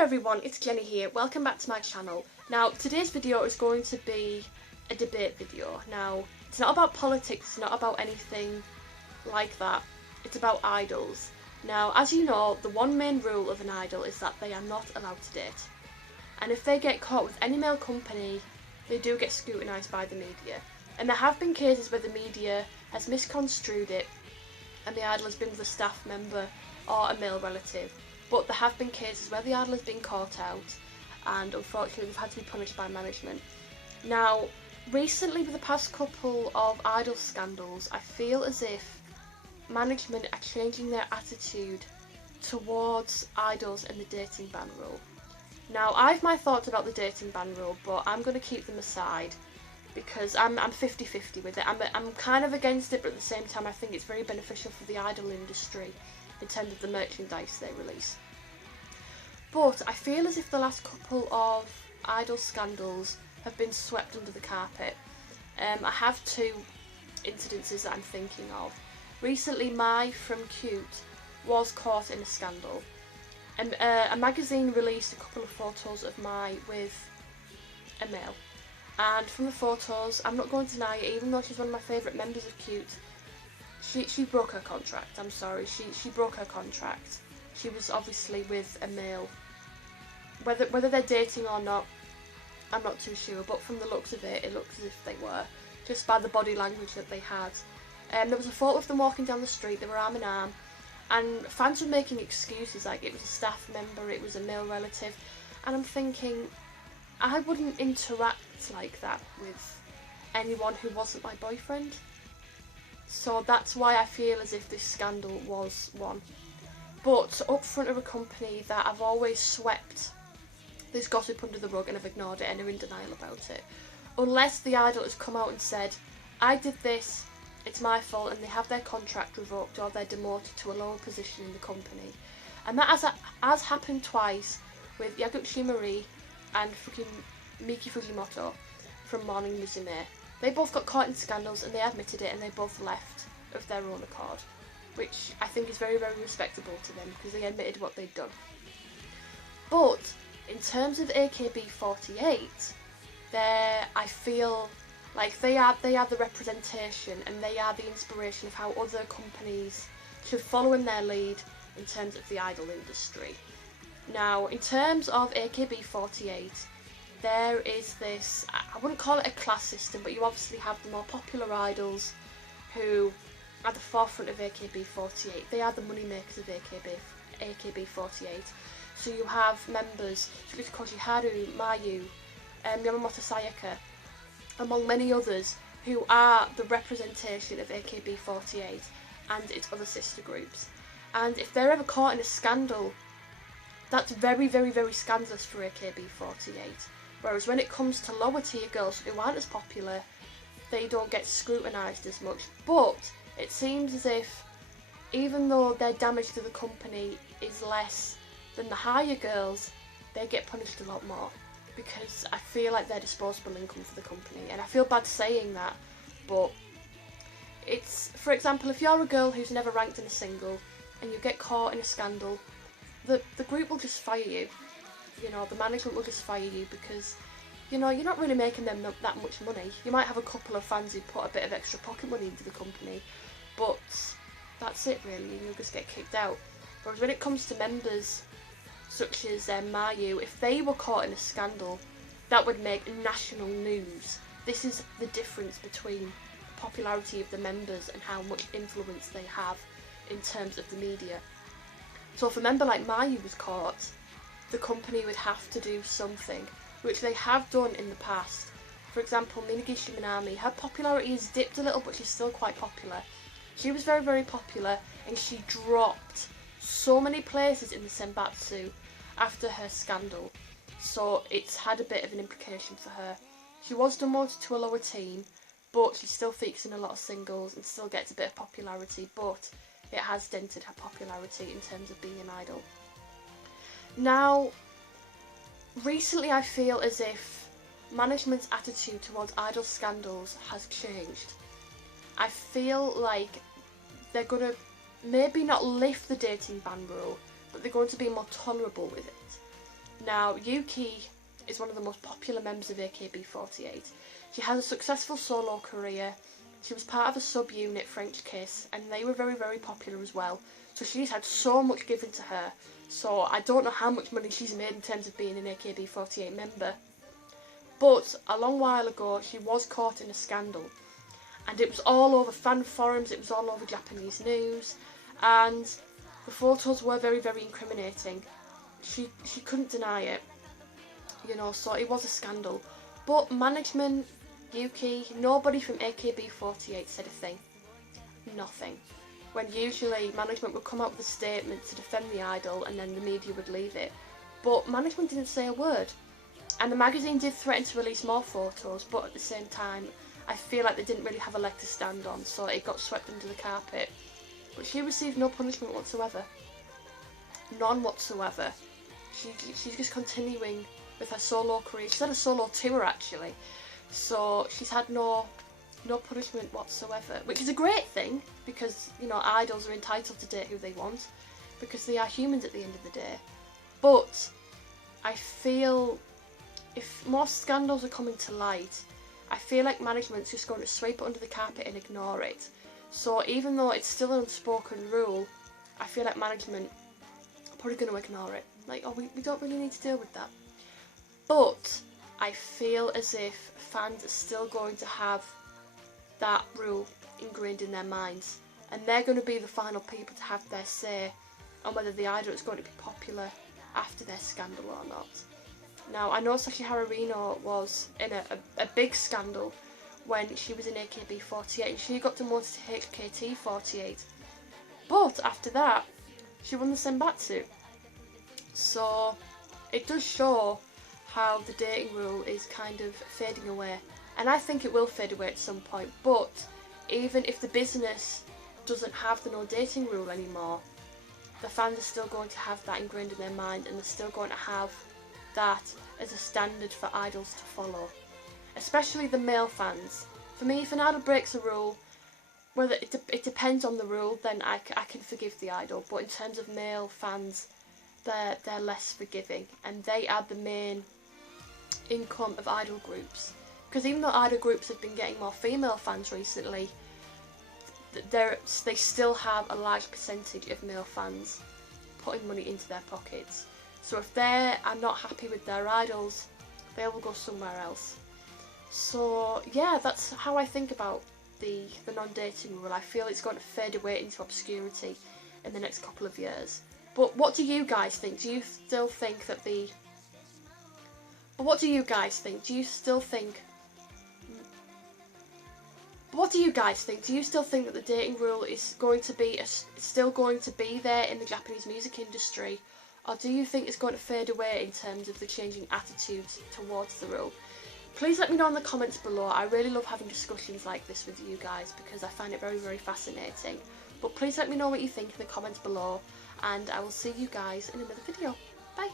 Hello everyone, it's Jenny here. Welcome back to my channel. Now, today's video is going to be a debate video. Now, it's not about politics, it's not about anything like that. It's about idols. Now, as you know, the one main rule of an idol is that they are not allowed to date. And if they get caught with any male company, they do get scrutinised by the media. And there have been cases where the media has misconstrued it and the idol has been with a staff member or a male relative. But there have been cases where the idol has been caught out and unfortunately they've had to be punished by management. Now, recently with the past couple of idol scandals, I feel as if management are changing their attitude towards idols and the dating ban rule. Now, I've my thoughts about the dating ban rule, but I'm going to keep them aside because I'm 50-50 with it. I'm kind of against it, but at the same time I think it's very beneficial for the idol industry in terms of the merchandise they release. But I feel as if the last couple of idol scandals have been swept under the carpet. I have two incidences that I'm thinking of. Recently, Mai from Cute was caught in a scandal. And a magazine released a couple of photos of Mai with a male. And from the photos, I'm not going to deny it, even though she's one of my favourite members of Cute, she broke her contract. I'm sorry, she broke her contract. She was obviously with a male. Whether they're dating or not, I'm not too sure, but from the looks of it, it looks as if they were, just by the body language that they had. There was a photo of them walking down the street, they were arm in arm, and fans were making excuses like it was a staff member, it was a male relative, and I'm thinking, I wouldn't interact like that with anyone who wasn't my boyfriend. So that's why I feel as if this scandal was one. But up front of a company that I've always swept this gossip under the rug and have ignored it and are in denial about it. Unless the idol has come out and said, I did this, it's my fault, and they have their contract revoked or they're demoted to a lower position in the company. And that has happened twice with Yaguchi Marie and Miki Fujimoto from Morning Musume. They both got caught in scandals and they admitted it and they both left of their own accord, which I think is very, very respectable to them because they admitted what they'd done. But in terms of AKB48, I feel like they are the representation and they are the inspiration of how other companies should follow in their lead in terms of the idol industry. Now, in terms of AKB48, there is this, I wouldn't call it a class system, but you obviously have the more popular idols who are at the forefront of AKB48. They are the moneymakers of AKB48. So you have members, Koji Haru, Mayu, Yamamoto Sayaka, among many others, who are the representation of AKB48 and its other sister groups. And if they're ever caught in a scandal, that's very, very, very scandalous for AKB48. Whereas when it comes to lower tier girls who aren't as popular, they don't get scrutinised as much. But it seems as if, even though their damage to the company is less than the higher girls, they get punished a lot more. Because I feel like they're disposable income for the company. And I feel bad saying that, but it's, for example, if you're a girl who's never ranked in a single and you get caught in a scandal, the group will just fire you. You know, the management will just fire you because, you know, you're not really making them that much money. You might have a couple of fans who put a bit of extra pocket money into the company, but that's it really, and you'll just get kicked out. Whereas when it comes to members such as Mayu, if they were caught in a scandal, that would make national news. This is the difference between the popularity of the members and how much influence they have in terms of the media. So if a member like Mayu was caught, the company would have to do something, which they have done in the past. For example, Minagishi Minami, her popularity has dipped a little, but she's still quite popular. She was very, very popular, and she dropped so many places in the Senbatsu after her scandal, so it's had a bit of an implication for her. She was demoted to a lower team, but she still features in a lot of singles and still gets a bit of popularity, but it has dented her popularity in terms of being an idol. Now, recently I feel as if management's attitude towards idol scandals has changed. I feel like they're going to maybe not lift the dating ban rule, but they're going to be more tolerable with it. Now, Yuki is one of the most popular members of AKB48. She has a successful solo career. She was part of a sub-unit, French Kiss, and they were very, very popular as well. So she's had so much given to her. So I don't know how much money she's made in terms of being an AKB48 member. But a long while ago, she was caught in a scandal. And it was all over fan forums, it was all over Japanese news. And the photos were very, very incriminating. She couldn't deny it. You know, so it was a scandal. But management, Yuki, nobody from AKB48 said a thing. Nothing. When usually management would come out with a statement to defend the idol and then the media would leave it. But management didn't say a word. And the magazine did threaten to release more photos, but at the same time, I feel like they didn't really have a leg to stand on, so it got swept under the carpet. But she received no punishment whatsoever. None whatsoever. She's just continuing with her solo career. She's had a solo tour actually. So she's had no punishment whatsoever, which is a great thing because, you know, idols are entitled to date who they want because they are humans at the end of the day. But I feel if more scandals are coming to light, I feel like management's just going to sweep it under the carpet and ignore it. So even though it's still an unspoken rule, I feel like management are probably going to ignore it. Like, oh, we don't really need to deal with that. But I feel as if fans are still going to have that rule ingrained in their minds, and they're going to be the final people to have their say on whether the idol is going to be popular after their scandal or not. Now, I know Sashi Hararino was in a big scandal when she was in AKB48 and she got demoted to HKT48, but after that she won the Senbatsu. So it does show how the dating rule is kind of fading away, and I think it will fade away at some point. But even if the business doesn't have the no dating rule anymore, the fans are still going to have that ingrained in their mind, and they're still going to have that as a standard for idols to follow, especially the male fans. For me, if an idol breaks a rule, whether it depends on the rule, then I can forgive the idol, but in terms of male fans, they're less forgiving, and they are the main income of idol groups. Because even though idol groups have been getting more female fans recently, they still have a large percentage of male fans putting money into their pockets. So if they are not happy with their idols, they will go somewhere else. So yeah, that's how I think about the non-dating rule. I feel it's going to fade away into obscurity in the next couple of years. But what do you guys think? Do you still think that the... But what do you guys think? Do you still think... What do you guys think? Do you still think that the dating rule is going to be still going to be there in the Japanese music industry? Or do you think it's going to fade away in terms of the changing attitudes towards the rule? Please let me know in the comments below. I really love having discussions like this with you guys because I find it very, very fascinating. But please let me know what you think in the comments below, and I will see you guys in another video. Bye!